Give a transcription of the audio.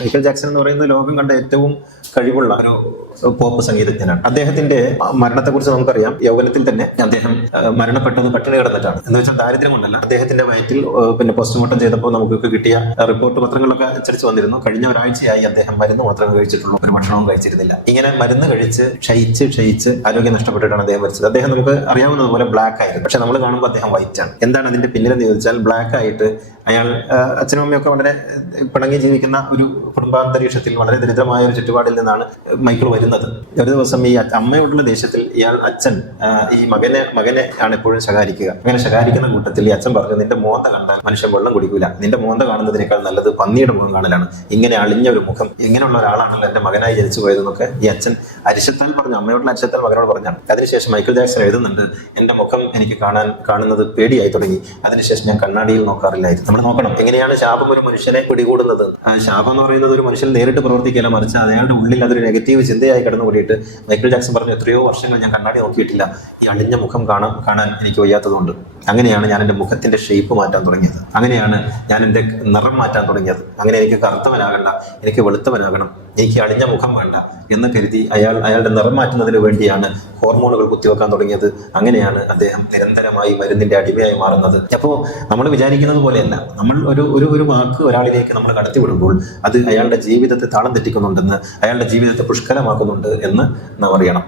Michael Jackson എന്ന് പറയുന്നത് ലോകം കണ്ട ഏറ്റവും കഴിവുള്ള ഒരു പോപ്പ് സംഗീതജ്ഞനാണ്. അദ്ദേഹത്തിന്റെ മരണത്തെക്കുറിച്ച് നമുക്കറിയാം. യൗവനത്തിൽ തന്നെ അദ്ദേഹം മരണപ്പെട്ടത് പട്ടിണി കിടന്നിട്ടാണ്. എന്ന് വെച്ചാൽ ദാരിദ്ര്യം കൊണ്ടല്ല. അദ്ദേഹത്തിന്റെ വയറ്റിൽ പിന്നെ പോസ്റ്റ്മോർട്ടം ചെയ്തപ്പോൾ നമുക്കൊക്കെ കിട്ടിയ റിപ്പോർട്ട് പത്രങ്ങളിലൊക്കെ അച്ചടിച്ച് വന്നിരുന്നു. കഴിഞ്ഞ ഒരാഴ്ചയായി അദ്ദേഹം മരുന്ന് മാത്രമേ കഴിച്ചിട്ടുള്ളൂ, ഒരു ഭക്ഷണവും കഴിച്ചിരുന്നില്ല. ഇങ്ങനെ മരുന്ന് കഴിച്ച് ക്ഷയിച്ച് ആരോഗ്യം നഷ്ടപ്പെട്ടിട്ടാണ് അദ്ദേഹം മരിച്ചത്. അദ്ദേഹം നമുക്ക് അറിയാവുന്നതുപോലെ ബ്ലാക്ക് ആയിരുന്നു. പക്ഷെ നമ്മൾ കാണുമ്പോൾ അദ്ദേഹം വൈറ്റ് ആണ്. എന്താണ് അതിന്റെ പിന്നിലെന്ന് ചോദിച്ചാൽ, ബ്ലാക്ക് ആയിട്ട് അയാൾ അച്ഛനും അമ്മയൊക്കെ വളരെ പിണങ്ങി ജീവിക്കുന്ന ഒരു കുടുംബാന്തരീക്ഷത്തിൽ വളരെ ദരിദ്രമായ ഒരു ചുറ്റുപാടിൽ നിന്നാണ് മൈക്കിൾ വരുന്നത്. ഒരു ദിവസം ഈ അമ്മയോടുള്ള ദേഷ്യത്തിൽ ഇയാൾ അച്ഛൻ ഈ മകനെ ആണ് എപ്പോഴും ശകാരിക്കുക. അങ്ങനെ ശകാരിക്കുന്ന കൂട്ടത്തിൽ ഈ അച്ഛൻ പറഞ്ഞു, നിന്റെ മോന്ത കണ്ടാൽ മനുഷ്യൻ വെള്ളം കുടിക്കൂല, നിന്റെ മോന്ത കാണുന്നതിനേക്കാൾ നല്ലത് പന്നിയുടെ മുഖം കാണലാണ്, ഇങ്ങനെ അളിഞ്ഞ ഒരു മുഖം, ഇങ്ങനെയുള്ള ഒരാളാണല്ലോ എന്റെ മകനായി ജനിച്ചു പോയതെന്നൊക്കെ ഈ അച്ഛൻ അരിശത്താൽ പറഞ്ഞു, അമ്മയോടുള്ള അരിശത്താൽ മകനോട് പറഞ്ഞാണ്. അതിനുശേഷം മൈക്കിൾ ജാക്സൺ എഴുതുന്നുണ്ട്, എന്റെ മുഖം എനിക്ക് കാണുന്നത് പേടിയായി തുടങ്ങി, അതിനുശേഷം ഞാൻ കണ്ണാടിയിൽ നോക്കാറില്ലായിരുന്നു. നമ്മൾ നോക്കണം, എങ്ങനെയാണ് ശാപം ഒരു മനുഷ്യനെ പിടികൂടുന്നത്. ശാപം എന്ന് പറയുന്നത് ഒരു മനുഷ്യൻ നേരിട്ട് പ്രവർത്തിക്കില്ല, മറിച്ച് അയാളുടെ ഉള്ളിൽ അതൊരു നെഗറ്റീവ് ചിന്തയായി കടന്നു കൂടിയിട്ട് മൈക്കിൾ ജാക്സൺ പറഞ്ഞു, എത്രയോ വർഷങ്ങൾ ഞാൻ കണ്ണാടി നോക്കിയിട്ടില്ല, ഈ അളിഞ്ഞ മുഖം കാണാൻ എനിക്ക് വയ്യാത്തതുകൊണ്ട്. അങ്ങനെയാണ് ഞാൻ എൻ്റെ മുഖത്തിന്റെ ഷേപ്പ് മാറ്റാൻ തുടങ്ങിയത്, അങ്ങനെയാണ് ഞാൻ എൻ്റെ നിറം മാറ്റാൻ തുടങ്ങിയത്. അങ്ങനെ എനിക്ക് കറുത്തവനാകണ്ട, എനിക്ക് വെളുത്തവനാകണം, എനിക്ക് അളിഞ്ഞ മുഖം വേണ്ട എന്ന് കരുതി അയാളുടെ നിറം മാറ്റുന്നതിന് വേണ്ടിയാണ് ഹോർമോണുകൾ കുത്തിവെക്കാൻ തുടങ്ങിയത്. അങ്ങനെയാണ് അദ്ദേഹം നിരന്തരമായി മരുന്നിന്റെ അടിമയായി മാറുന്നത്. അപ്പോൾ നമ്മൾ വിചാരിക്കുന്നത് പോലെയല്ല, നമ്മൾ ഒരു വാക്ക് ഒരാളിലേക്ക് നമ്മൾ കടത്തിവിടുമ്പോൾ അത് അയാളുടെ ജീവിതത്തെ താളം തെറ്റിക്കുന്നുണ്ടെന്ന്, അയാളുടെ ജീവിതത്തെ പുഷ്കലമാക്കുന്നുണ്ട് എന്ന് നാം അറിയണം.